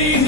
Amen.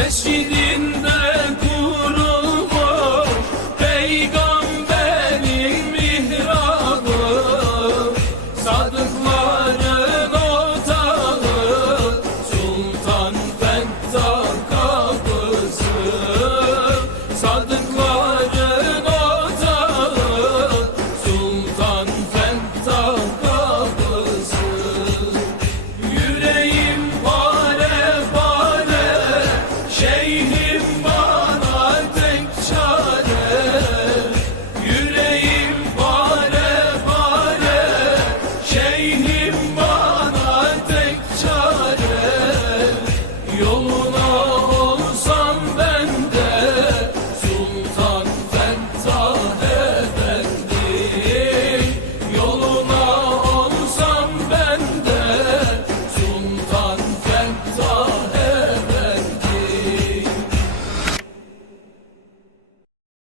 mescidi